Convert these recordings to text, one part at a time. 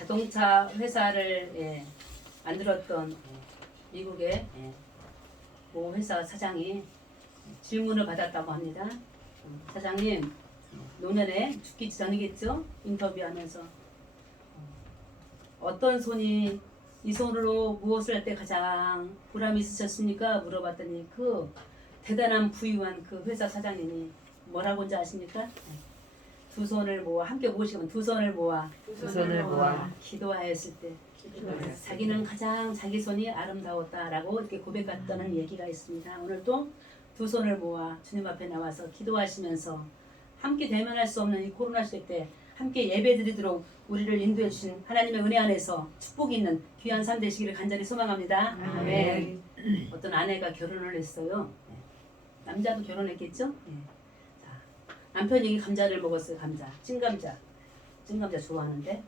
자동차 회사를 만들었던 미국의 모 회사 사장이 질문을 받았다고 합니다. 사장님, 노년에 죽기 전이겠죠? 인터뷰하면서 어떤 손이 이 손으로 무엇을 할 때 가장 보람이 있으셨습니까? 물어봤더니 그 대단한 부유한 그 회사 사장님이 뭐라고 한지 아십니까? 두 손을 모아 함께 모시면 두 손을 모아 기도하였을 때 자기는 가장 자기 손이 아름다웠다라고 이렇게 고백했다는 얘기가 있습니다. 오늘 또 두 손을 모아 주님 앞에 나와서 기도하시면서 함께 대면할 수 없는 이 코로나 시대 때 함께 예배드리도록 우리를 인도해 주신 하나님의 은혜 안에서 축복이 있는 귀한 삶 되시기를 간절히 소망합니다. 아멘. 어떤 아내가 결혼을 했어요. 남자도 결혼했겠죠? 자, 남편이 감자를 먹었어요. 감자, 찐감자. 찐감자 좋아하는데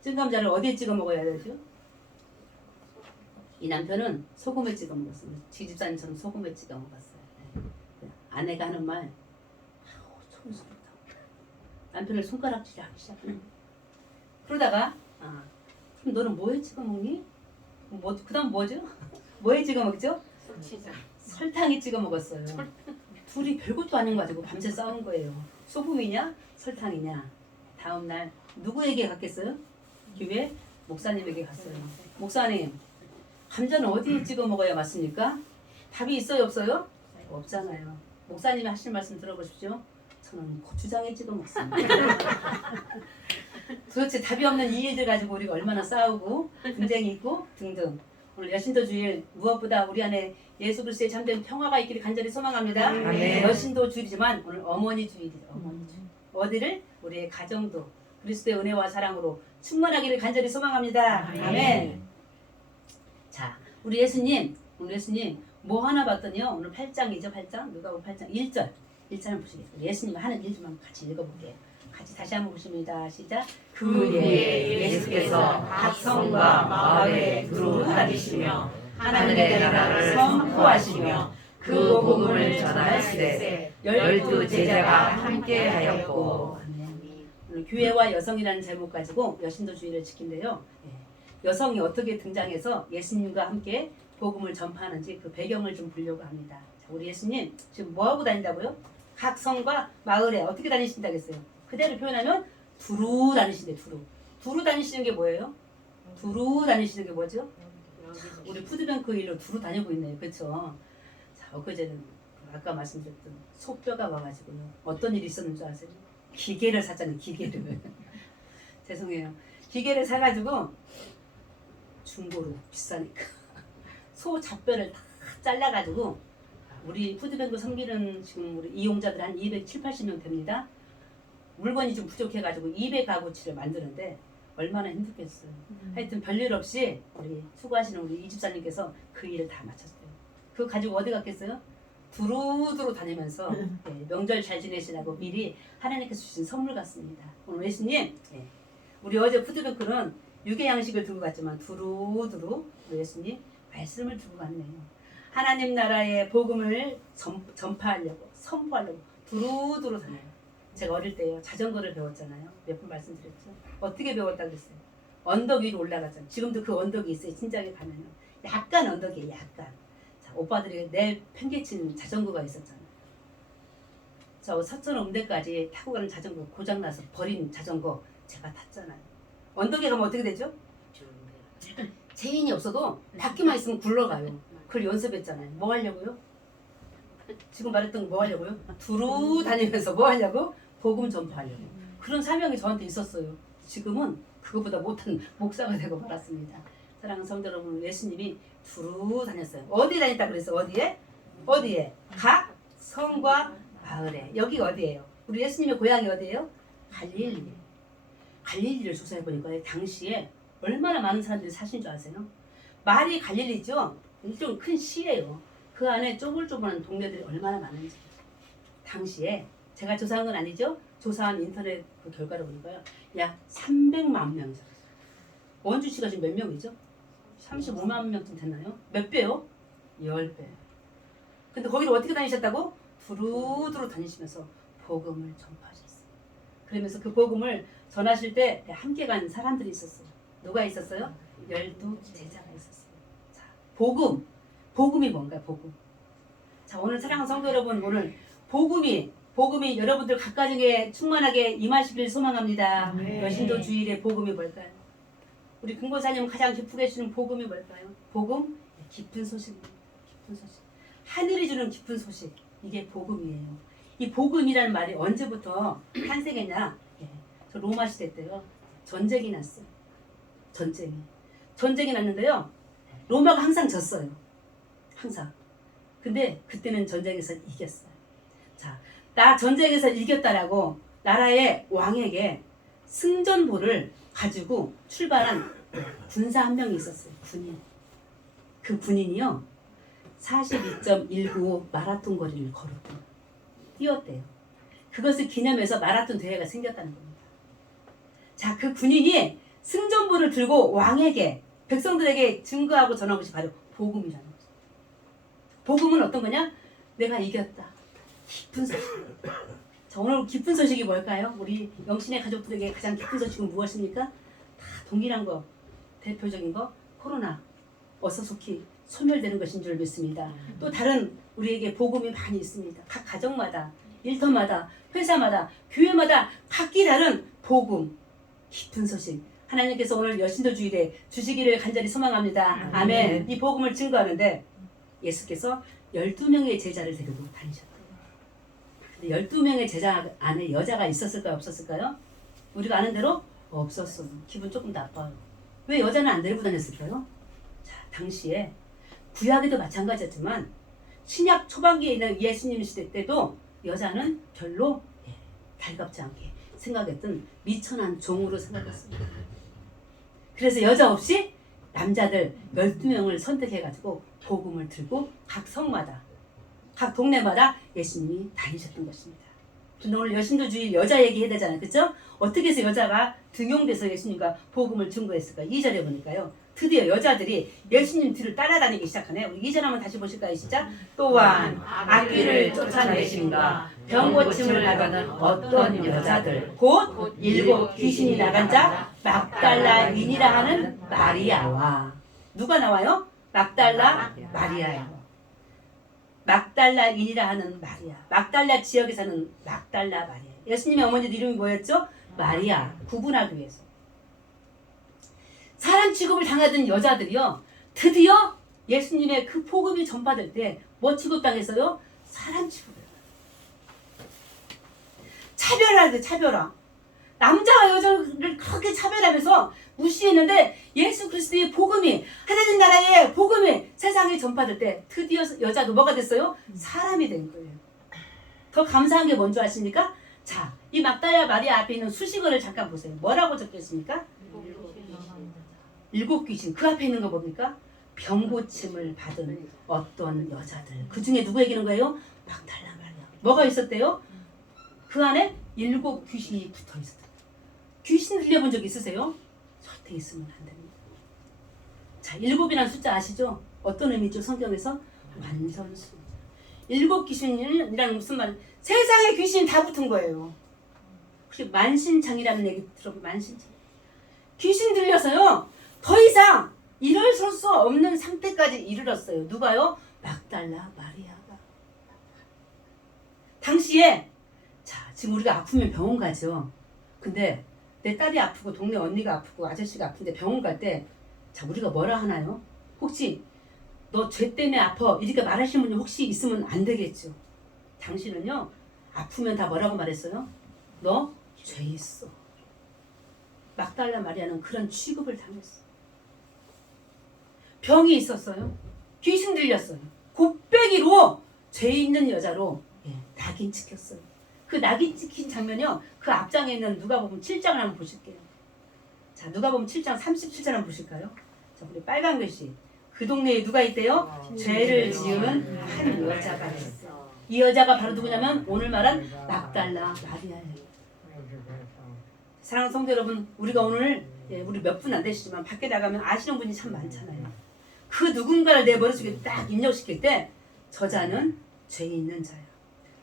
찐감자를 어디에 찍어 먹어야 되죠? 이 남편은 소금에 찍어 먹었어요. 지집사님처럼 소금에 찍어 먹었어요. 아내가 하는 말, 촌스럽다. 남편을 손가락질을 하기 시작해. 그러다가 그럼 너는 뭐에 찍어 먹니? 그다음 뭐죠? 뭐에 찍어 먹죠? 설탕에 찍어 먹었어요. 둘이 별것도 아닌 거 가지고 밤새 싸운 거예요. 소금이냐 설탕이냐. 다음 날 누구에게 갔겠어요? 교회 목사님에게 갔어요. 목사님, 감자는 어디에 찍어 먹어야 맞습니까? 답이 있어요 없어요? 없잖아요. 목사님이 하실 말씀 들어보십시오. 저는 고추장에 찍어 먹습니다. 도대체 답이 없는 이 일들 가지고 우리가 얼마나 싸우고 분쟁이 있고 등등. 오늘 여신도 주일 무엇보다 우리 안에 예수 그리스도의 참된 평화가 있기를 간절히 소망합니다. 여신도 주일이지만 오늘 어머니 주일이죠. 어머니 주일. 어디를? 우리의 가정도 그리스도의 은혜와 사랑으로 충만하기를 간절히 소망합니다. 아멘. 자, 우리 예수님, 오늘 예수님 뭐 하나 봤더니요. 오늘 8장이죠. 8장. 누가복음 8장 1절. 1절을 보시겠어요. 예수님 하는 일 좀 같이 읽어볼게요. 같이 다시 한번 보십니다. 시작. 그에 예수께서 각 성과 마을에 두루 다니시며 하나님의 나라를 선포하시며 그 복음을 전하시되 12 제자가 함께하였고. 오늘 교회와 여성이라는 제목 가지고 여신도 주일을 지킨대요. 여성이 어떻게 등장해서 예수님과 함께 복음을 전파하는지 그 배경을 좀 보려고 합니다. 자, 우리 예수님 지금 뭐하고 다닌다고요? 각 성과 마을에 어떻게 다니신다고 했어요? 그대로 표현하면 두루 다니신대. 두루 다니시는 게 뭐예요? 두루 다니시는 게 뭐죠? 우리 푸드뱅크 일로 두루 다니고 있네요. 그렇죠? 자, 엊그제는 아까 말씀드렸던 소뼈가 와가지고요. 어떤 일이 있었는 줄 아세요? 기계를 샀잖아요. 기계를. 죄송해요. 기계를 사가지고 중고로 비싸니까 소 잡뼈를 다 잘라가지고 우리 푸드뱅크 섬기는 지금 우리 이용자들 한 270~80명 됩니다. 물건이 좀 부족해가지고 200가구치를 만드는데 얼마나 힘들겠어요. 하여튼 별일 없이 우리 수고하시는 우리 이집사님께서 그 일을 다 마쳤어요. 그거 가지고 어디 갔겠어요? 두루두루 다니면서 명절 잘 지내시라고 미리 하나님께서 주신 선물 같습니다. 오늘 예수님, 우리 어제 푸드뱅크는 유괴 양식을 들고 갔지만 두루두루 우리 예수님 말씀을 들고 갔네요. 하나님 나라의 복음을 전파하려고 선포하려고 두루두루 다녀요. 제가 어릴 때요 자전거를 배웠잖아요. 몇 번 말씀드렸죠. 어떻게 배웠다 그랬어요? 언덕 위로 올라갔잖아요. 지금도 그 언덕이 있어요. 진작에 가면요. 약간 언덕이에요. 약간. 자, 오빠들이 내 팽개친 자전거가 있었잖아요. 저 서천 음대까지 타고 가는 자전거 고장나서 버린 자전거 제가 탔잖아요. 언덕에 가면 어떻게 되죠? 체인이 없어도 바퀴만 있으면 굴러가요. 그걸 연습했잖아요. 뭐 하려고요? 지금 말했던 거 뭐 하려고요? 두루 다니면서 뭐 하려고? 복음 전파하려고. 그런 사명이 저한테 있었어요. 지금은 그것보다 못한 목사가 되고 말았습니다. 사랑하는 성도 여러분, 예수님이 두루 다녔어요. 어디 다녔다 그랬어? 어디에? 어디에? 각 성과 마을에. 여기가 어디예요? 우리 예수님의 고향이 어디예요? 갈릴리. 갈릴리를 조사해보니까 당시에 얼마나 많은 사람들이 사신 줄 아세요? 말이 갈릴리죠? 좀 큰 시예요. 그 안에 쪼글쪼글한 동네들이 얼마나 많은지. 당시에 제가 조사한 건 아니죠? 조사한 인터넷 그 결과를 보니까요. 약 300만 명이 살았어요. 원주시가 지금 몇 명이죠? 35만 명쯤 됐나요? 몇 배요? 10배. 근데 거기를 어떻게 다니셨다고? 두루두루 다니시면서 복음을 전파하셨어요. 그러면서 그 복음을 전하실 때 함께 간 사람들이 있었어요. 누가 있었어요? 12제자가 있었어요. 자, 복음이 뭔가 복음. 자, 오늘 사랑하는 성도 여러분, 오늘 복음이 여러분들 각가정에 충만하게 임하시길 소망합니다. 네. 여신도 주일의 복음이 뭘까요? 우리 금고사님 가장 기쁘게 해주는 복음이 뭘까요? 복음? 기쁜 소식입니다. 기쁜 소식. 하늘이 주는 기쁜 소식. 이게 복음이에요. 이 복음이라는 말이 언제부터 탄생했냐? 저 로마 시대 때요. 전쟁이 났어요. 전쟁이 났는데요. 로마가 항상 졌어요. 항상. 근데 그때는 전쟁에서 이겼어요. 자, 나 전쟁에서 이겼다라고 나라의 왕에게 승전보를 가지고 출발한 군사 한 명이 있었어요. 군인. 그 군인이요. 42.195 마라톤 거리를 걸었대요. 뛰었대요. 그것을 기념해서 마라톤 대회가 생겼다는 겁니다. 자, 그 군인이 승전보를 들고 왕에게 백성들에게 증거하고 전한 것이 바로 복음이라는 거죠. 복음은 어떤 거냐? 내가 이겼다. 기쁜 소식. 자, 오늘 기쁜 소식이 뭘까요? 우리 영신의 가족들에게 가장 기쁜 소식은 무엇입니까? 다 동일한 거, 대표적인 거, 코로나 어서 속히 소멸되는 것인 줄 믿습니다. 또 다른 우리에게 복음이 많이 있습니다. 각 가정마다, 일터마다, 회사마다, 교회마다 각기 다른 복음, 기쁜 소식. 하나님께서 오늘 여신도 주일에 주시기를 간절히 소망합니다. 아멘. 이 복음을 증거하는데 예수께서 12명의 제자를 데리고 다니셨대요. 근데 12명의 제자 안에 여자가 있었을까요? 없었을까요? 우리가 아는 대로 없었어. 기분 조금 나빠요. 왜 여자는 안 데리고 다녔을까요? 자, 당시에 구약에도 마찬가지였지만 신약 초반기에 있는 예수님 시대 때도 여자는 별로 달갑지 않게 생각했던 미천한 종으로 생각했습니다. 그래서 여자 없이 남자들 12명을 선택해가지고 복음을 들고 각 성마다 각 동네마다 예수님이 다니셨던 것입니다. 근데 오늘 여신도 주일 여자 얘기해야 되잖아요. 그렇죠? 어떻게 해서 여자가 등용돼서 예수님과 복음을 증거했을까? 2절에 보니까요. 드디어 여자들이 예수님 뒤를 따라다니기 시작하네. 우리 2절 한번 다시 보실까요? 시작. 또한 악귀를 쫓아내심과 병고침을 받은 어떤 여자들 곧 7 귀신이 나간 자 막달라인이라 하는 마리아와 누가 나와요? 막달라 마리아예요. 막달라인이라 하는 마리아. 막달라 지역에 사는 막달라 마리아. 예수님의 어머니 이름이 뭐였죠? 마리아. 구분하기 위해서. 사람 취급을 당하던 여자들이요. 드디어 예수님의 그 복음이 전파될 때 뭐 취급당했어요? 사람 취급을. 차별화돼 차별화. 남자와 여자를 그렇게 차별하면서 무시했는데 예수 그리스도의 복음이 하나님 나라의 복음이 세상에 전파될 때 드디어 여자도 뭐가 됐어요? 사람이 된 거예요. 더 감사한 게 뭔지 아십니까? 자, 이 막달라 마리아 앞에 있는 수식어를 잠깐 보세요. 뭐라고 적혀 있습니까? 7 귀신. 그 앞에 있는 거 뭡니까? 병고침을 받은 어떤 여자들. 그 중에 누구 얘기하는 거예요? 막달라 마리아. 뭐가 있었대요? 그 안에 7 귀신이 붙어 있었다. 귀신 들려본 적 있으세요? 절대 있으면 안 됩니다. 자, 7이라는 숫자 아시죠? 어떤 의미죠? 성경에서 완전수. 7 귀신이라는 무슨 말? 세상에 귀신이 다 붙은 거예요. 혹시 만신창이라는 얘기 들어보면 만신창. 귀신 들려서요. 더 이상 일어설 수 없는 상태까지 이르렀어요. 누가요? 막달라 마리아가. 당시에 자, 지금 우리가 아프면 병원 가죠. 근데 내 딸이 아프고 동네 언니가 아프고 아저씨가 아픈데 병원 갈 때 자, 우리가 뭐라 하나요? 혹시 너 죄 때문에 아파 이렇게 말하시는 분이 혹시 있으면 안 되겠죠. 당신은요 아프면 다 뭐라고 말했어요? 너 죄 있어. 막달라 마리아는 그런 취급을 당했어. 병이 있었어요. 귀신 들렸어요. 곱빼기로 죄 있는 여자로 낙인 찍혔어요. 그 낙인 찍힌 장면이요. 그 앞장에 있는 누가복음 7장을 한번 보실게요. 자, 누가복음 7장 37절 한번 보실까요? 자, 우리 빨간 글씨. 그 동네에 누가 있대요? 죄를 지은 한 여자가 있어. 이 여자가 바로 누구냐면 오늘 말한 막달라 마리아예요. 사랑하는 성도 여러분, 우리가 오늘 우리 몇 분 안 되시지만 밖에 나가면 아시는 분이 참 많잖아요. 그 누군가를 내 머릿속에 딱 입력시킬 때 저자는 죄 있는 자야.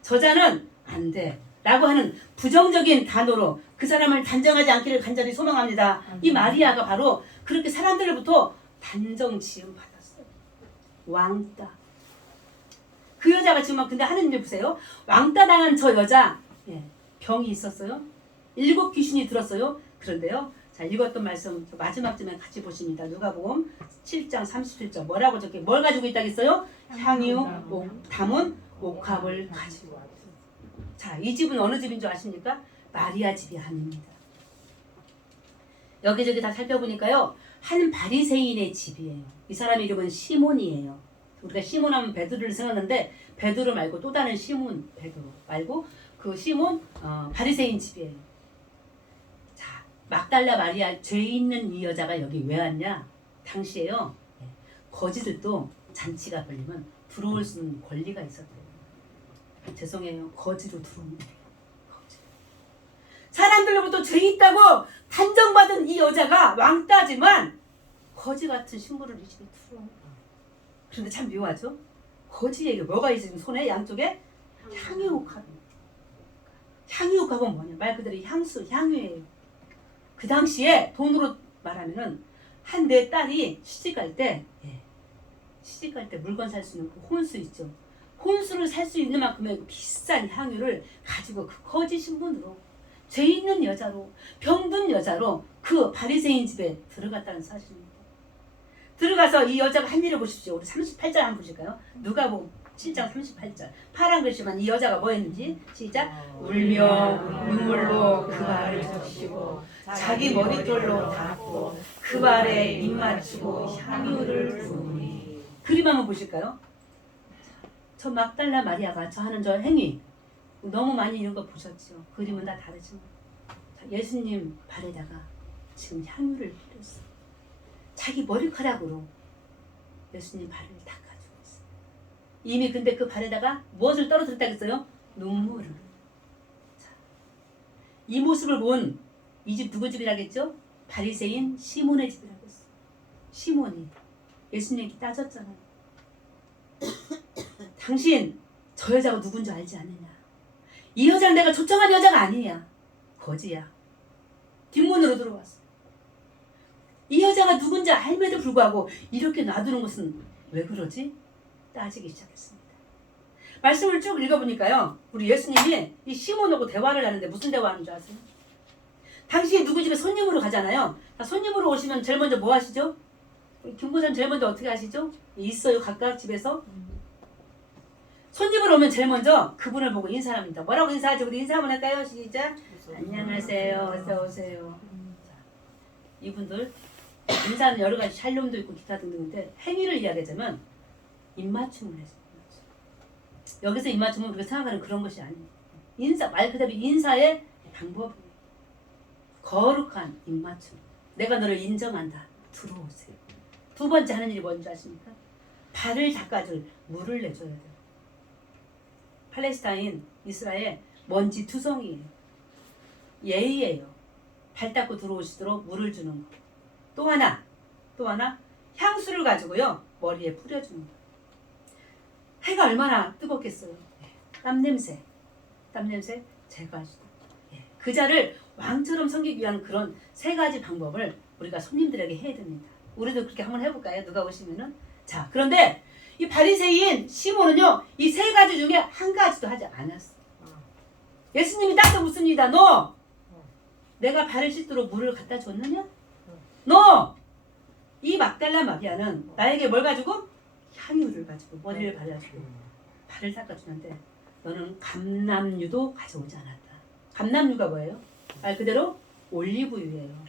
저자는 안 돼. 라고 하는 부정적인 단어로 그 사람을 단정하지 않기를 간절히 소망합니다. 이 마리아가 바로 그렇게 사람들로부터 단정 지음 받았어요. 왕따. 그 여자가 지금 근데 하느님 보세요. 왕따 당한 저 여자 병이 있었어요. 7 귀신이 들었어요. 그런데요. 자, 읽었던 말씀 마지막쯤에 같이 보십니다. 누가복음 7장 37절 뭐라고 적게 뭘 가지고 있다겠어요? 향유 담은 옥합을 가지고 왔어요. 자, 이 집은 어느 집인 줄 아십니까? 마리아 집이 아닙니다. 여기저기 다 살펴보니까요. 한 바리새인의 집이에요. 이 사람 이름은 시몬이에요. 우리가 시몬 하면 베드로를 생각하는데 베드로 말고 또 다른 시몬 베드로 말고 그 시몬 바리새인 집이에요. 자, 막달라 마리아 죄 있는 이 여자가 여기 왜 왔냐? 당시에요. 거지들도 잔치가 걸리면 들어올 수 있는 권리가 있었대요. 죄송해요. 거지로 들어오면 돼요. 거지. 사람들로부터 죄 있다고 단정받은 이 여자가 왕따지만 거지 같은 신부를 이 집에 들어온 거야. 그런데 참 묘하죠? 거지에게 뭐가 있으면 손에 양쪽에 향유옥합입니다. 향유옥합은 뭐냐? 말 그대로 향수, 향유예요. 그 당시에 돈으로 말하면은 한 내 딸이 시집갈 때 물건 살 수 있는 그 혼수 있죠. 혼수를 살 수 있는 만큼의 그 비싼 향유를 가지고 그 거지 신분으로 죄 있는 여자로 병든 여자로 그 바리새인 집에 들어갔다는 사실입니다. 들어가서 이 여자가 한 일을 보십시오. 우리 38절 한번 보실까요? 누가복음 7장 38절 파란 글씨만 이 여자가 뭐 했는지 시작. 울며 눈물로 그 발을 적시고 자기 머릿돌로 닦고 그 발에 입 맞추고 향유를 부으니. 그림 한번 보실까요? 저 막달라 마리아가 저 하는 저 행위 너무 많이 이런 거 보셨죠? 그림은 다 다르지만 예수님 발에다가 지금 향유를 뿌렸어요. 자기 머리카락으로 예수님 발을 닦아주고 있어요. 이미 근데 그 발에다가 무엇을 떨어뜨렸다 했어요? 눈물을. 자, 이 모습을 본 이 집 누구 집이라겠죠? 바리새인 시몬의 집이라고 했어요. 시몬이 예수님께 따졌잖아요. 당신 저 여자가 누군지 알지 않느냐? 이 여자는 내가 초청한 여자가 아니야. 거지야. 뒷문으로 들어왔어. 이 여자가 누군지 알면도 불구하고 이렇게 놔두는 것은 왜 그러지? 따지기 시작했습니다. 말씀을 쭉 읽어보니까요. 우리 예수님이 이 시몬하고 대화를 하는데 무슨 대화하는 줄 아세요? 당신이 누구 집에 손님으로 가잖아요. 손님으로 오시면 제일 먼저 뭐 하시죠? 김고사님 제일 먼저 어떻게 하시죠? 있어요. 각각 집에서. 손님으로 오면 제일 먼저 그분을 보고 인사를 합니다. 뭐라고 인사하죠? 우리 인사 한번 할까요? 시작. 안녕하세요. 어서 오세요. 자, 이분들 인사는 여러 가지 샬롬도 있고 기타 등등인데 행위를 이야기하자면 입맞춤을 했어요. 여기서 입맞춤은 우리가 생각하는 그런 것이 아니에요. 인사, 말 그대로 인사의 방법이에요. 거룩한 입맞춤. 내가 너를 인정한다. 들어오세요. 두 번째 하는 일이 뭔지 아십니까? 발을 닦아줄 물을 내줘야 돼요. 팔레스타인, 이스라엘 먼지 투성이에요. 예의예요. 발 닦고 들어오시도록 물을 주는 거. 또 하나 향수를 가지고요. 머리에 뿌려주는 거. 해가 얼마나 뜨겁겠어요. 땀 냄새 제거하시고. 그 자를 왕처럼 섬기기 위한 그런 3가지 방법을 우리가 손님들에게 해야 됩니다. 우리도 그렇게 한번 해볼까요? 누가 오시면은. 자, 그런데 이 바리새인 시몬은요, 이 3가지 중에 한 가지도 하지 않았어. 예수님이 따서 묻습니다. 너 내가 발을 씻도록 물을 갖다 줬느냐? 너! 이 막달라 마리아는 나에게 뭘 가지고? 향유를 가지고 머리를 발라주고 발을 닦아주는데 너는 감람유도 가져오지 않았다. 감람유가 뭐예요? 말 그대로 올리브유예요.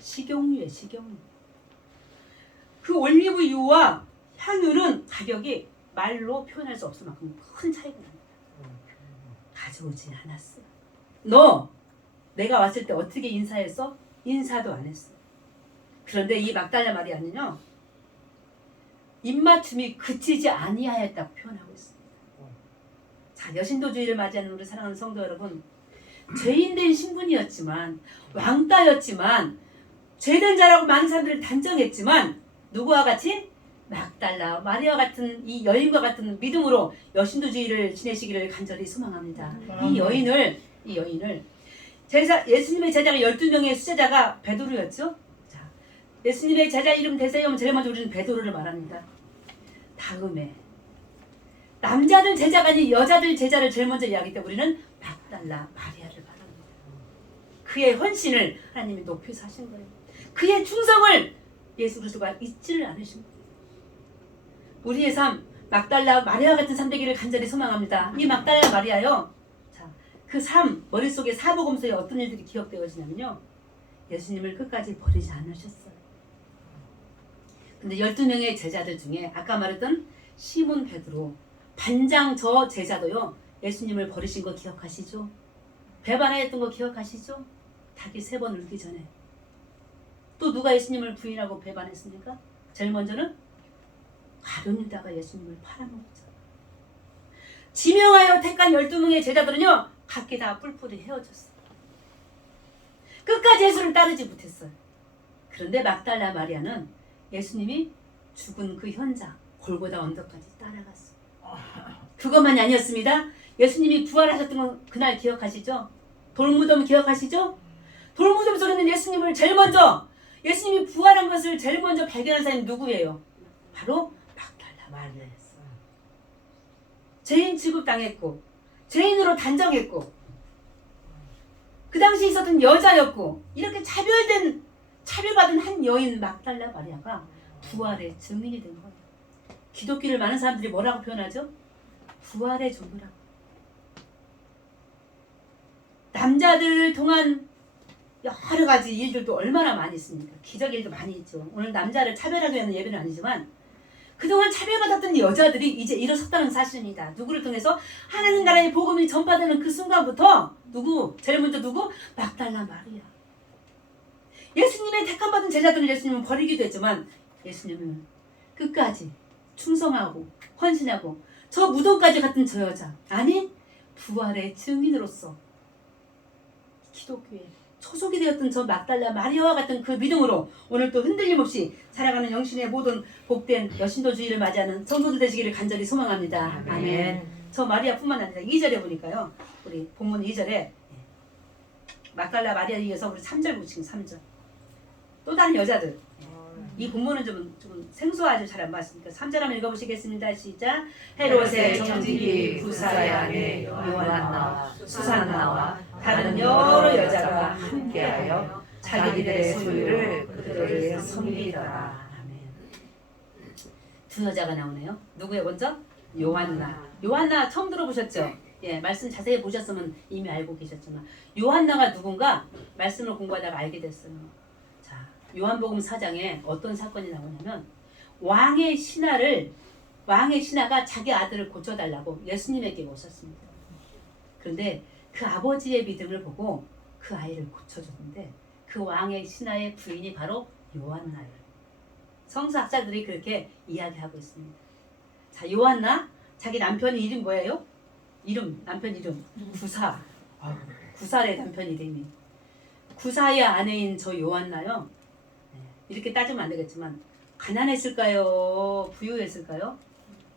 식용유예요. 식용유. 그 올리브유와 향유는 가격이 말로 표현할 수 없을 만큼 큰 차이가 납니다. 가져오지 않았어요. 너 내가 왔을 때 어떻게 인사했어? 인사도 안 했어. 그런데 이 막달라 마리아는요, 입맞춤이 그치지 아니하였다고 표현하고 있습니다. 자, 여신도주의를 맞이하는 우리 사랑하는 성도 여러분, 죄인된 신분이었지만, 왕따였지만, 죄된 자라고 많은 사람들을 단정했지만, 누구와 같이? 막달라 마리아 같은 이 여인과 같은 믿음으로 여신도주의를 지내시기를 간절히 소망합니다. 이 여인을 예수님의 제자가 12명의 수제자가 베드로였죠. 자, 예수님의 제자 이름 대세하면 제일 먼저 우리는 베드로를 말합니다. 다음에 남자들 제자가 아닌 여자들 제자를 제일 먼저 이야기할 때 우리는 막달라 마리아를 말합니다. 그의 헌신을 하나님이 높여서 하신 거예요. 그의 충성을 예수 그리스도가 잊지를 않으신 거예요. 우리의 삶 막달라 마리아 같은 삶 되기를 간절히 소망합니다. 이 막달라 마리아요. 자, 그 삶 머릿속에 사복음서에 어떤 일들이 기억되어지냐면요. 예수님을 끝까지 버리지 않으셨어요. 근데 12명의 제자들 중에 아까 말했던 시몬 베드로 반장 저 제자도요. 예수님을 버리신 거 기억하시죠? 배반하였던 거 기억하시죠? 닭이 3번 울기 전에. 또 누가 예수님을 부인하고 배반했습니까? 제일 먼저는 가룟 유다가 예수님을 팔아먹었죠. 지명하여 택한 12명의 제자들은요. 각기 다 뿔뿔이 헤어졌어요. 끝까지 예수를 따르지 못했어요. 그런데 막달라 마리아는 예수님이 죽은 그 현장 골고다 언덕까지 따라갔어요. 그것만이 아니었습니다. 예수님이 부활하셨던 건 그날 기억하시죠? 돌무덤 기억하시죠? 돌무덤 소리는 예수님을 제일 먼저 예수님이 부활한 것을 제일 먼저 발견한 사람이 누구예요? 바로 막달라 마리아였어요. 죄인 취급당했고 죄인으로 단정했고 그 당시 있었던 여자였고 이렇게 차별받은 한 여인 막달라 마리아가 부활의 증인이 된 거예요. 기독교를 많은 사람들이 뭐라고 표현하죠? 부활의 종이라고. 남자들 동안 여러 가지 일들도 얼마나 많이 있습니까? 기적의 일도 많이 있죠. 오늘 남자를 차별하기 위한 예배는 아니지만 그동안 차별받았던 여자들이 이제 일어섰다는 사실입니다. 누구를 통해서? 하나님 나라의 복음이 전파되는 그 순간부터 제일 먼저 누구? 막달라 마리아. 예수님의 택함받은 제자들을 예수님은 버리기도 했지만 예수님은 끝까지 충성하고 헌신하고 저 무덤까지 갔던 저 여자, 아니 부활의 증인으로서 기독교의 초속이 되었던 저 막달라 마리아와 같은 그 믿음으로 오늘 또 흔들림 없이 살아가는 영신의 모든 복된 여신도주의를 맞이하는 성도들 되시기를 간절히 소망합니다. 아멘. 저 마리아뿐만 아니라 2절에 보니까요. 우리 본문 2절에 막달라 마리아에 이어서 우리 3절 보시면 3절. 또 다른 여자들. 이 본문은 좀 생소하죠. 잘 안 봤으니까 3절 한번 읽어보시겠습니다. 시작. 헤롯의 정직이 구사의 아내 요한나와 수산나와 다른 여러 여자가 함께하여 자기들의 소유를 그들을 섬기더라. 아멘. 두 여자가 나오네요. 누구예요 먼저? 요한나 처음 들어보셨죠? 예, 말씀 자세히 보셨으면 이미 알고 계셨지만 요한나가 누군가 말씀을 공부하다가 알게 됐어요. 자, 요한복음 4장에 어떤 사건이 나오냐면 왕의 신하가 자기 아들을 고쳐달라고 예수님에게 오셨습니다. 그런데 그 아버지의 믿음을 보고 그 아이를 고쳐줬는데 그 왕의 신하의 부인이 바로 요한나예요. 성서학자들이 그렇게 이야기하고 있습니다. 자, 요한나 자기 남편 이름 뭐예요? 남편 이름 구사. 구사의 남편 이름이 구사의 아내인 저 요한나요. 이렇게 따지면 안 되겠지만 가난했을까요? 부유했을까요?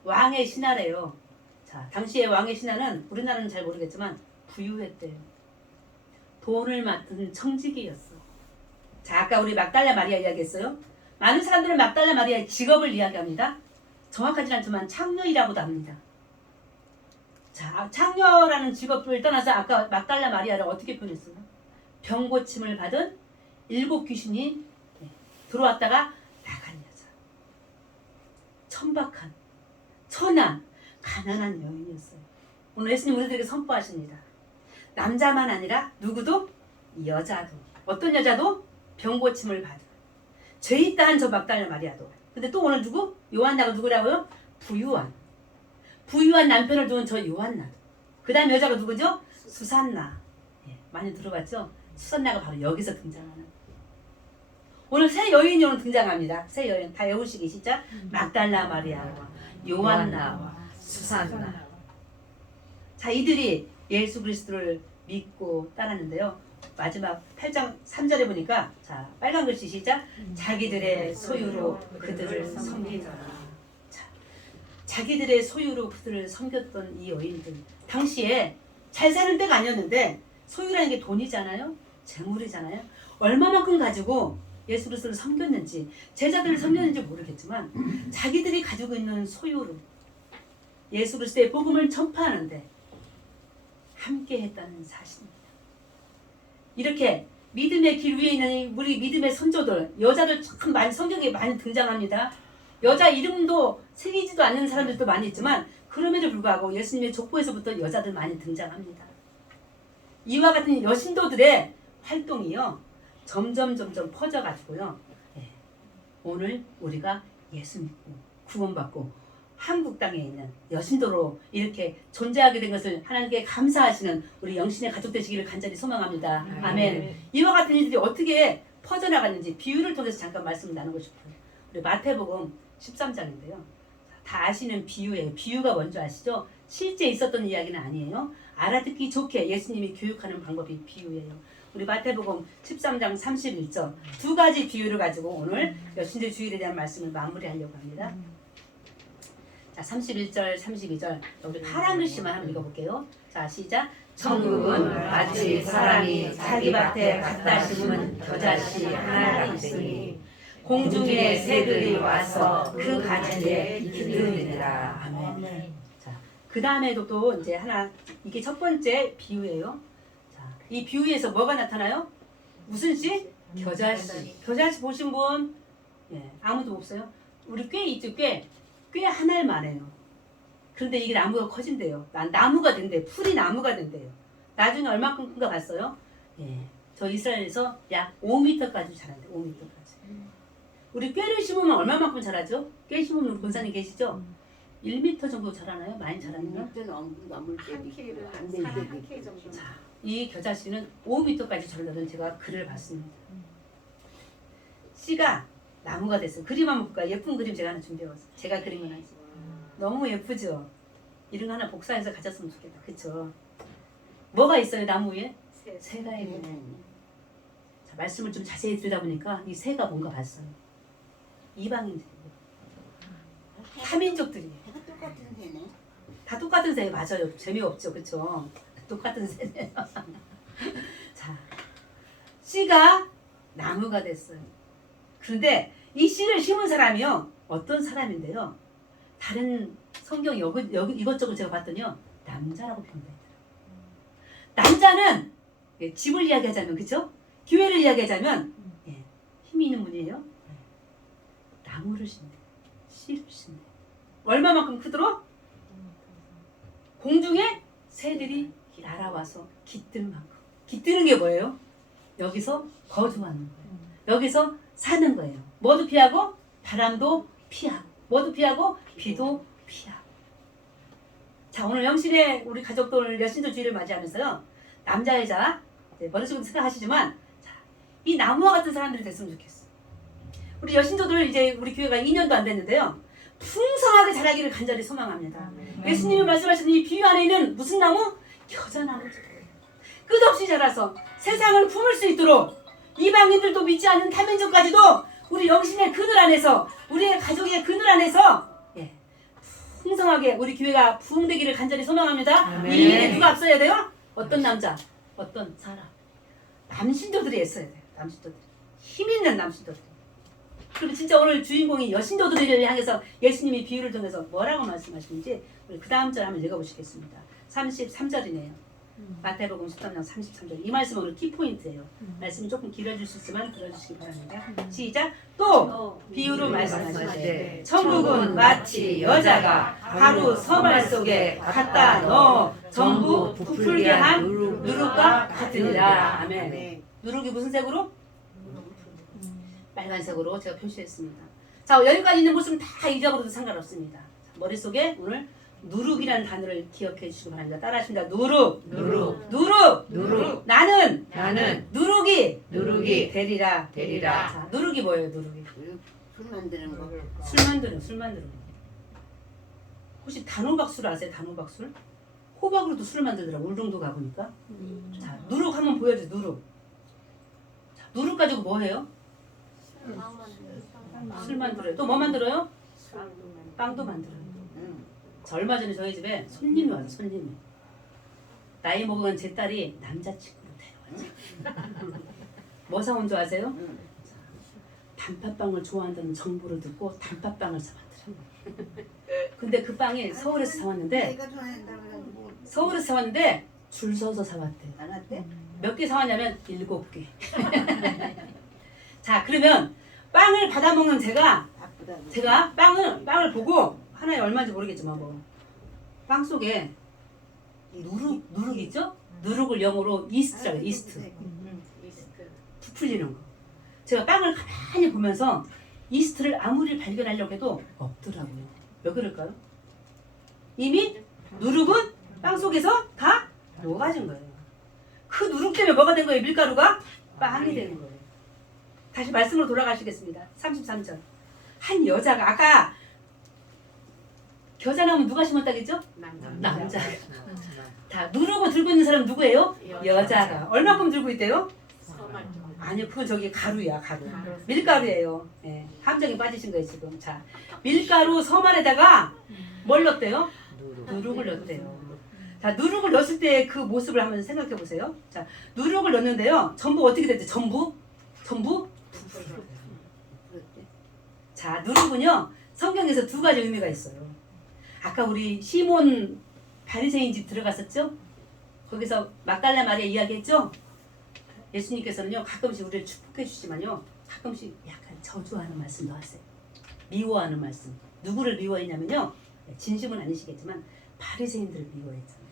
왕의 신하래요. 자, 당시의 왕의 신하는 우리나라는 잘 모르겠지만 부유했대요. 돈을 맡은 청지기였어. 자, 아까 우리 막달라 마리아 이야기했어요. 많은 사람들은 막달라 마리아의 직업을 이야기합니다. 정확하진 않지만 창녀이라고도 합니다. 자, 창녀라는 직업을 떠나서 아까 막달라 마리아를 어떻게 표현했어요? 병고침을 받은 7 귀신이 들어왔다가 나간 여자. 천박한, 천한, 가난한 여인이었어요. 오늘 예수님 우리들에게 선포하십니다. 남자만 아니라 누구도 여자도 어떤 여자도 병고침을 받은 죄 있다 한 저 막달라 마리아도. 근데 또 오늘 누구? 요한나가 누구라고요? 부유한 남편을 둔 저 요한나도. 그 다음 여자가 누구죠? 수산나. 예, 많이 들어봤죠? 수산나가 바로 여기서 등장하는. 오늘 세 여인이 오늘 등장합니다. 세 여인 다 외우시기 시작. 막달라 마리아와 요한나와 수산나. 자, 이들이 예수 그리스도를 믿고 따랐는데요. 마지막 8장 3절에 보니까 자, 빨간 글씨 시작. 자기들의 소유로 그들을 섬기더라. 자기들의 소유로 그들을 섬겼던 이 여인들. 당시에 잘 사는 때가 아니었는데 소유라는 게 돈이잖아요. 재물이잖아요. 얼마만큼 가지고 예수 그리스도를 섬겼는지 제자들을 섬겼는지 모르겠지만 자기들이 가지고 있는 소유로 예수 그리스도의 복음을 전파하는데 함께 했다는 사실입니다. 이렇게 믿음의 길 위에 있는 우리 믿음의 선조들, 여자들 참 많이 성경에 많이 등장합니다. 여자 이름도 새기지도 않는 사람들도 많이 있지만 그럼에도 불구하고 예수님의 족보에서부터 여자들 많이 등장합니다. 이와 같은 여신도들의 활동이요 점점 퍼져가지고요. 오늘 우리가 예수 믿고 구원받고 한국 땅에 있는 여신도로 이렇게 존재하게 된 것을 하나님께 감사하시는 우리 영신의 가족 되시기를 간절히 소망합니다. 아멘. 이와 같은 일들이 어떻게 퍼져나갔는지 비유를 통해서 잠깐 말씀을 나누고 싶어요. 우리 마태복음 13장인데요. 다 아시는 비유예요. 비유가 뭔지 아시죠? 실제 있었던 이야기는 아니에요. 알아듣기 좋게 예수님이 교육하는 방법이 비유예요. 우리 마태복음 13장 31절 두 가지 비유를 가지고 오늘 여신들 주일에 대한 말씀을 마무리하려고 합니다. 자, 31절, 32절 우리 파란 글씨만 한번 읽어볼게요. 자, 시작. 천국은 마치 사람이 자기 밭에 갖다 심은 겨자씨 하나를 같으니 공중의 새들이 와서 그 가지에 깃들이니라. 아멘. 자, 그 다음에도 또 이제 하나 이게 첫 번째 비유예요. 자, 이 비유에서 뭐가 나타나요? 무슨 씨? 겨자씨. 겨자씨 보신 분? 예, 아무도 없어요. 우리 꽤 있죠, 꽤 한 알 만해요. 그런데 이게 나무가 커진대요. 나무가 된대. 풀이 나무가 된대요. 나중에 얼마큼 큰가 봤어요? 예, 저 이스라엘에서 약 5m까지 자란대. 5m까지. 우리 꾀를 심으면 얼마만큼 자라죠? 꾀 심으면 우리 권사님 계시죠? 1m 정도 자라나요? 많이 자라나요? 넘을 때도 있고 안 될 때도 있고. 자, 이 겨자씨는 5m까지 자라는 제가 글을 봤습니다. 씨가 나무가 됐어요. 그림 한번 볼까요? 예쁜 그림 제가 하나 준비해왔어요. 제가 그린 건 아니지. 너무 예쁘죠? 이런 거 하나 복사해서 가졌으면 좋겠다. 그쵸? 뭐가 있어요? 나무 위에? 새가 있네. 자, 말씀을 좀 자세히 들다 보니까 이 새가 뭔가 봤어요. 이방인들이에요. 타민족들이에요. 다 똑같은 새네. 다 똑같은 새 맞아요. 재미없죠. 그쵸? 똑같은 새네요. 자, 씨가 나무가 됐어요. 그런데 이 씨를 심은 사람이요. 어떤 사람인데요. 다른 성경 이것저것 제가 봤더니요. 남자라고 표현되더라고요. 남자는 예, 집을 이야기하자면 그쵸? 교회를 이야기하자면 예, 힘이 있는 분이에요. 예, 나무를 심네. 씨를 심네. 얼마만큼 크도록? 공중에 새들이 날아와서 깃들 만큼. 깃드는 게 뭐예요? 여기서 거주하는 거예요. 여기서 사는 거예요. 뭐도 피하고 바람도 피하고 뭐도 피하고 비도 피하고. 자, 오늘 영신의 우리 가족들 여신도 주일을 맞이하면서요. 남자 여자 머릿속으로 생각하시지만 자, 이 나무와 같은 사람들이 됐으면 좋겠어. 우리 여신도들 이제 우리 교회가 2년도 안 됐는데요. 풍성하게 자라기를 간절히 소망합니다. 예수님이 말씀하신 이 비유 안에 있는 무슨 나무? 겨자나무죠. 끝없이 자라서 세상을 품을 수 있도록 이방인들도 믿지 않는 타민족까지도 우리 영신의 그늘 안에서 우리의 가족의 그늘 안에서 예, 풍성하게 우리 교회가 부흥되기를 간절히 소망합니다. 아멘. 이 일에 누가 앞서야 돼요? 어떤 남자, 어떤 사람. 남신도들이 애써야 돼요. 남신도들. 힘 있는 남신도들. 그리고 진짜 오늘 주인공이 여신도들을 향해서 예수님이 비유를 통해서 뭐라고 말씀하시는지 우리 그 다음 절 한번 읽어보시겠습니다. 33절이네요. 마태복음 13장 33절. 이 말씀은 오늘 키포인트예요. 말씀이 조금 길어질 수 있지만 들어주시기 바랍니다. 시작. 또 비유로 말씀하시되 천국은 마치 여자가 하루 서말 속에 갖다 넣어 전부 부풀게 한 누룩과 같으니라. 아멘. 누룩이 무슨 색으로? 빨간색으로 제가 표시했습니다. 자, 여기까지 있는 모습은 다 잊어버려도 상관없습니다. 머릿속에 오늘 누룩이라는 단어를 기억해 주시기 바랍니다. 따라하십니다. 누룩. 나는 누룩이 되리라. 자, 누룩이 뭐예요? 누룩이. 술 만드는 거. 술 만드는 거. 혹시 단호박술 아세요? 단호박술? 호박으로도 술 만들더라고. 울릉도 가보니까. 자, 누룩 한번 보여줘. 누룩. 자, 누룩 가지고 뭐 해요? 술 만들어요. 또 뭐 만들어요? 빵도 만들어요. 자, 얼마 전에 저희 집에 손님이 와서 손님이 나이 먹은 제 딸이 남자친구를 데려왔죠. 뭐 사온 줄 아세요? 응. 단팥빵을 좋아한다는 정보를 듣고 단팥빵을 사왔더라고요. 근데 그 빵이 서울에서 사왔는데 내가 좋아한다고 해가지고 서울에서 사왔는데 줄 서서 사왔대요. 안 왔대? 몇 개 사왔냐면 7개. 자, 그러면 빵을 받아 먹는 바쁘다고. 제가 빵을 보고 하나에 얼마인지 모르겠지만 뭐 빵 속에 누룩 있죠? 누룩을 영어로 이스트라고 해요. 이스트. 부풀리는 거. 제가 빵을 가만히 보면서 이스트를 아무리 발견하려고 해도 없더라고요. 왜 그럴까요? 이미 누룩은 빵 속에서 다 녹아진 거예요. 그 누룩 때문에 뭐가 된 거예요? 밀가루가 빵이 되는 거예요. 다시 말씀으로 돌아가시겠습니다. 33절. 한 여자가 아까 겨자나무 누가 심었다겠죠? 남자. 다 누룩을 들고 있는 사람 누구예요? 여자가. 얼마큼 들고 있대요? 아니요, 그건 저기 가루야, 가루. 밀가루예요. 예, 함정에 빠지신 거예요 지금. 자, 밀가루 섬 안에다가 뭘 넣었대요? 누룩을 넣었대요. 자, 누룩을 넣었을 때 그 모습을 한번 생각해 보세요. 자, 누룩을 넣었는데요. 전부 어떻게 됐대? 전부 그랬대. 자, 누룩은요 성경에서 두 가지 의미가 있어요. 아까 우리 시몬 바리새인 집 들어갔었죠? 거기서 막달라 마리아 이야기했죠? 예수님께서는요 가끔씩 우리를 축복해 주시지만요 가끔씩 약간 저주하는 말씀도 하세요. 미워하는 말씀. 누구를 미워했냐면요 진심은 아니시겠지만 바리새인들을 미워했잖아요.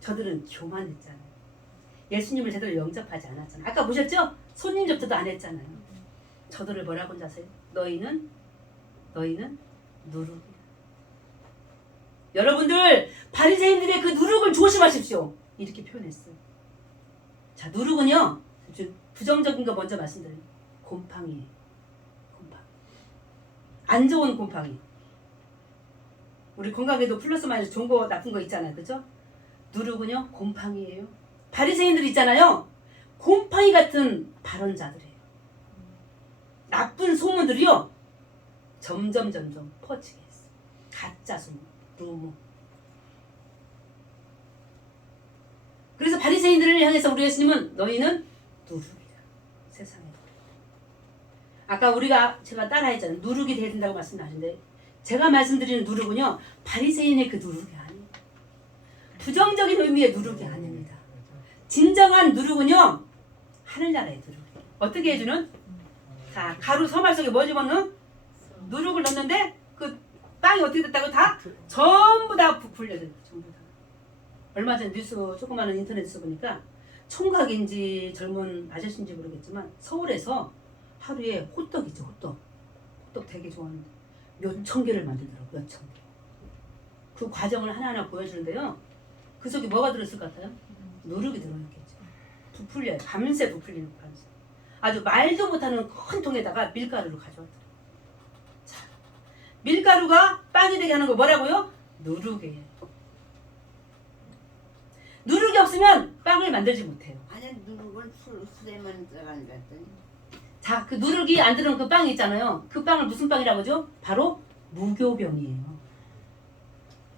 저들은 교만했잖아요. 예수님을 제대로 영접하지 않았잖아요. 아까 보셨죠? 손님 접대도 안 했잖아요. 저들을 뭐라고 하세요? 너희는 누룩이다. 여러분들 바리새인들의 그 누룩을 조심하십시오. 이렇게 표현했어요. 자, 누룩은요 부정적인 거 먼저 말씀드려요. 곰팡이에요. 곰팡이. 안 좋은 곰팡이. 우리 건강에도 플러스 마이너스 좋은 거 나쁜 거 있잖아요. 그죠? 누룩은요 곰팡이에요. 바리새인들 있잖아요. 곰팡이 같은 발언자들이에요. 나쁜 소문들이요 점점 퍼지게 했어요. 가짜 소문, 루머. 그래서 바리새인들을 향해서 우리 예수님은 너희는 누룩이다. 세상에. 아까 제가 따라했잖아요. 누룩이 돼야 된다고 말씀하셨는데 제가 말씀드리는 누룩은요 바리새인의 그 누룩이 아니에요. 부정적인 의미의 누룩이 아닙니다. 진정한 누룩은요 하늘나라의 누룩이에요. 어떻게 해주는? 자, 가루 서말 속에 뭐 집어넣는? 누룩을 넣는데 그 빵이 어떻게 됐다고? 다 전부 다 부풀려져요. 전부 다. 얼마 전에 뉴스 조그마한 인터넷에서 보니까 총각인지 젊은 아저씨인지 모르겠지만 서울에서 하루에 호떡이죠. 호떡 되게 좋아하는데 몇천 개를 만들더라고요. 몇천 개. 그 과정을 하나하나 보여주는데요. 그 속에 뭐가 들어있을 것 같아요? 누룩이 들어있겠죠. 부풀려요. 밤새 부풀리는 거 밤새. 아주 말도 못하는 큰 통에다가 밀가루를 가져왔더라고요. 자, 밀가루가 빵이 되게 하는 거 뭐라고요? 누룩이에요. 누룩이 없으면 빵을 만들지 못해요. 아니 누룩은 술에만 들어가는 것 같더니. 자, 그 누룩이 안 들어간 그 빵 있잖아요. 그 빵을 무슨 빵이라고 하죠? 바로 무교병이에요.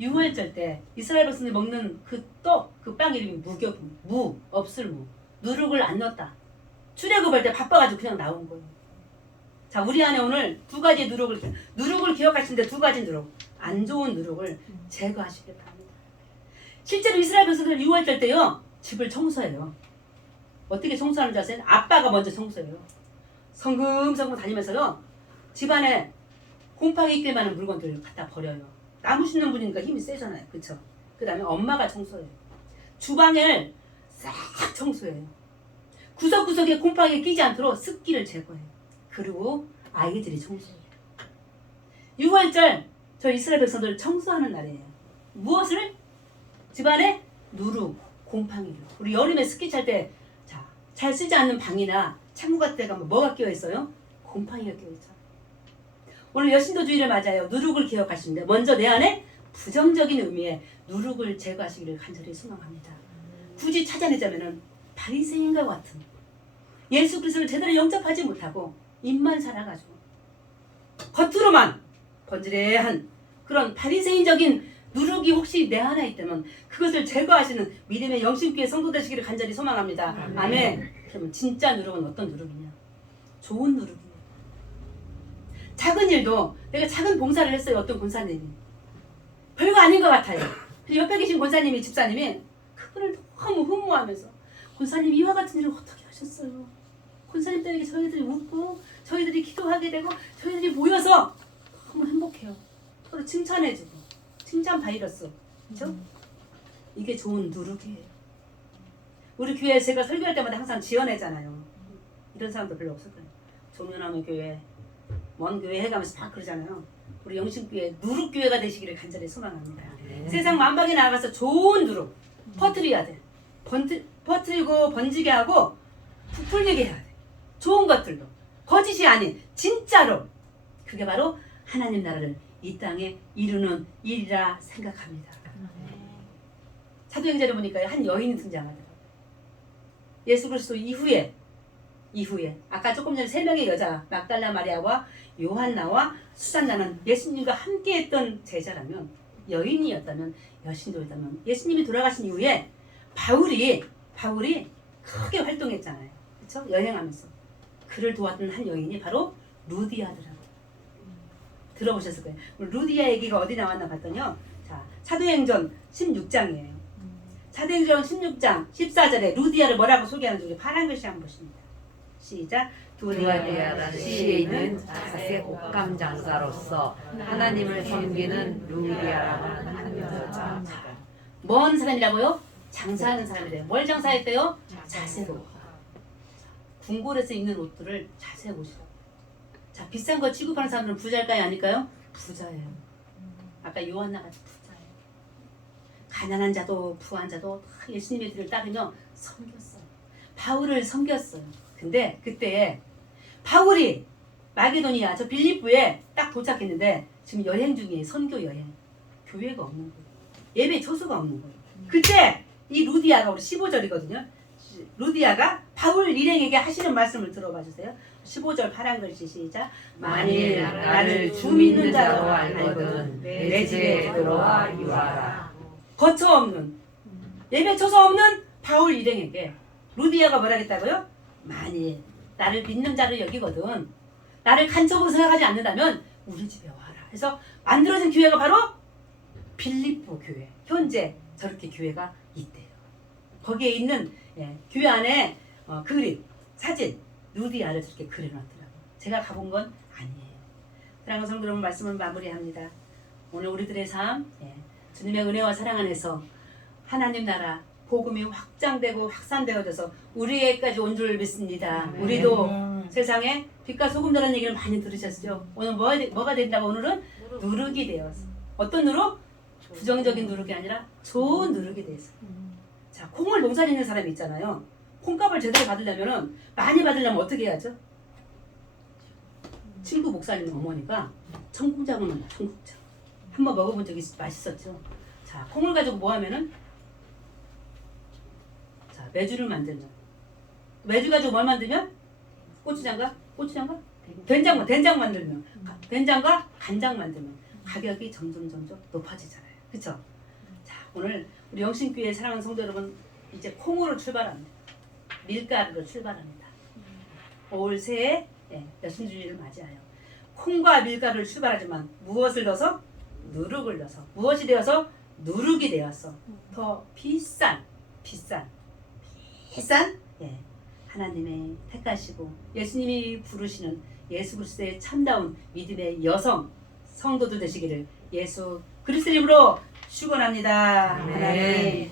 유월절 때 이스라엘 백성들이 먹는 그 떡, 그 빵 이름이 무교병. 없을 무. 누룩을 안 넣었다. 출애굽할 때 바빠가지고 그냥 나온 거예요. 자, 우리 안에 오늘 두 가지의 누룩을 기억하시는데 두 가지 누룩. 안 좋은 누룩을 제거하시길 바랍니다. 실제로 이스라엘 백성들 유월절 때요. 집을 청소해요. 어떻게 청소하는지 아세요? 아빠가 먼저 청소해요. 성금성금 다니면서요. 집안에 곰팡이 있길 많은 물건들을 갖다 버려요. 나무 심는 분이니까 힘이 세잖아요. 그쵸? 그 다음에 엄마가 청소해요. 주방을 싹 청소해요. 구석구석에 곰팡이 끼지 않도록 습기를 제거해요. 그리고 아이들이 청소해요. 6월절 저 이스라엘 백성들 청소하는 날이에요. 무엇을? 집안에 누룩, 곰팡이를. 우리 여름에 스키 찰 때 잘 쓰지 않는 방이나 창고 같은 데 가면 뭐가 끼어있어요? 곰팡이가 끼어있잖아요. 오늘 여신도주의를 맞아요. 누룩을 기억하시는데 먼저 내 안에 부정적인 의미의 누룩을 제거하시기를 간절히 소망합니다. 굳이 찾아내자면 바리새인과 같은 예수 그리스도를 제대로 영접하지 못하고 입만 살아가지고 겉으로만 번지래한 그런 바리새인적인 누룩이 혹시 내 안에 있다면 그것을 제거하시는 믿음의 영신교회 성도 되시기를 간절히 소망합니다. 아멘. 그러면 진짜 누룩은 어떤 누룩이냐? 좋은 누룩이에요. 작은 일도 내가 작은 봉사를 했어요. 어떤 권사님이. 별거 아닌 것 같아요. 근데 옆에 계신 권사님이 집사님이 그분을 너무 흠모하면서 권사님 이와 같은 일을 어떻게 하셨어요? 권사님 때문에 저희들이 웃고 저희들이 기도하게 되고 저희들이 모여서 너무 행복해요. 서로 칭찬해주고 칭찬 바이러스. 그렇죠? 이게 좋은 누룩이에요. 우리 교회에 제가 설교할 때마다 항상 지어내잖아요. 이런 사람도 별로 없을 거예요. 조면하면 교회, 먼 교회 해가면서 막 그러잖아요. 우리 영신교회 누룩교회가 되시기를 간절히 소망합니다. 세상 만방에 나가서 좋은 누룩 퍼뜨려야 돼. 퍼뜨리고 번지게 하고 부풀리게 해야 돼. 좋은 것들도 거짓이 아닌 진짜로. 그게 바로 하나님 나라를 이 땅에 이루는 일이라 생각합니다. 사도행전에 보니까 한 여인이 등장하더라고요. 예수 그리스도 이후에 아까 조금 전에 3명의 여자 막달라 마리아와 요한나와 수산나는 예수님과 함께했던 제자라면, 여인이었다면, 여신도였다면, 예수님이 돌아가신 이후에 바울이 크게 활동했잖아요. 그렇죠? 여행하면서 그를 도왔던 한 여인이 바로 루디아더라고요. 들어보셨을 거예요. 루디아 얘기가 어디 나왔나 봤더니요. 자, 사도행전 16장이에요. 사도행전 16장 14절에 루디아를 뭐라고 소개하는지 우리 파란 글씨 한번 보십니다. 시작. 두아디아라는 시에 있는 자색 옷감 장사로서 하나님을 섬기는 루디아라는 한 여자. 뭔 사람이라고요? 장사하는 사람이래요. 뭘 장사했대요? 자색 옷. 궁궐에서 입는 옷들을 자색 옷이라고. 자, 비싼 거 취급하는 사람들은 부자일까요? 아닐까요? 부자예요. 아까 요한나 같은 부자예요. 가난한 자도 부한 자도 다 예수님의 길을 따르며 섬겼어요. 바울을 섬겼어요. 근데 그때 바울이 마게도니아 저 빌립보에 딱 도착했는데 지금 여행 중이에요. 선교 여행. 교회가 없는 거예요. 예배 처소가 없는 거예요. 그때 이 루디아가 우리 15절이거든요. 루디아가 바울 일행에게 하시는 말씀을 들어봐 주세요. 15절 파란 글씨 시작. 만일 나를 주 믿는 자로 알거든 내 집에 들어와 유하라. 거처 없는 예배 처소 없는 바울 일행에게 루디아가 뭐라 했다고요? 만일 나를 믿는 자를 여기거든 나를 간첩으로 생각하지 않는다면 우리 집에 와라. 그래서 만들어진 교회가 바로 빌립보 교회. 현재 저렇게 교회가 있대요. 거기에 있는 교회 안에 그림, 사진, 루디아를 저렇게 그려놨더라고요. 제가 가본 건 아니에요. 사랑하는 성도 여러분, 말씀을 마무리합니다. 오늘 우리들의 삶, 주님의 은혜와 사랑 안에서 하나님 나라 복음이 확장되고 확산되어져서 우리에게까지 온 줄 믿습니다. 우리도 세상에 빛과 소금 되는 얘기를 많이 들으셨죠? 오늘 뭐가 된다고? 오늘은 누룩이 되어서. 어떤 누룩? 부정적인 누룩이 아니라 좋은 누룩이 돼서. 자, 콩을 농사 짓는 사람이 있잖아요. 콩값을 제대로 받으려면 많이 받으려면 어떻게 해야죠? 친구 목사님 어머니가 청국장을 만나. 청국장 한번 먹어본 적이 맛있었죠. 자, 콩을 가지고 뭐 하면은 자, 매주를 만들면, 매주 가지고 뭘 만들면? 고추장과 된장 만들면, 된장과 간장 만들면 가격이 점점 높아지잖아요. 그쵸? 자, 오늘 우리 영신교회 사랑하는 성도 여러분, 이제 콩으로 출발합니다. 밀가루로 출발합니다. 올 새해 여신주의를 맞이하여 콩과 밀가루를 출발하지만 무엇을 넣어서? 누룩을 넣어서. 무엇이 되어서? 누룩이 되어서 더 비싼 하나님의 택하시고 예수님이 부르시는 예수 그리스도의 참다운 믿음의 여성 성도들 되시기를 예수 그리스도 이름으로 축원합니다. 하나님,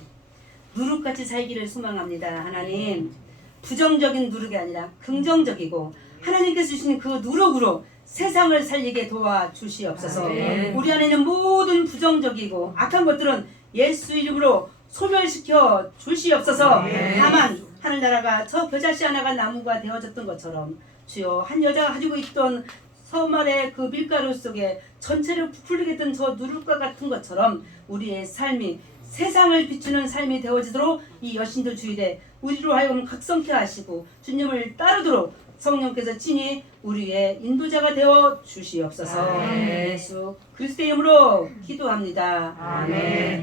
누룩같이 살기를 소망합니다. 하나님, 부정적인 누룩이 아니라 긍정적이고 하나님께서 주신 그 누룩으로 세상을 살리게 도와주시옵소서. 우리 안에 있는 모든 부정적이고 악한 것들은 예수 이름으로 소멸시켜 주시옵소서. 다만 하늘나라가 저 겨자씨 하나가 나무가 되어졌던 것처럼 주여, 한 여자가 가지고 있던 서말의 그 밀가루 속에 전체를 부풀리게 된 저 누룩과 같은 것처럼 우리의 삶이 세상을 비추는 삶이 되어지도록 이 여신도 주일에 우리로 하여금 각성케 하시고 주님을 따르도록 성령께서 친히 우리의 인도자가 되어 주시옵소서. 아멘. 예수 그리스도의 이름으로 기도합니다. 아멘.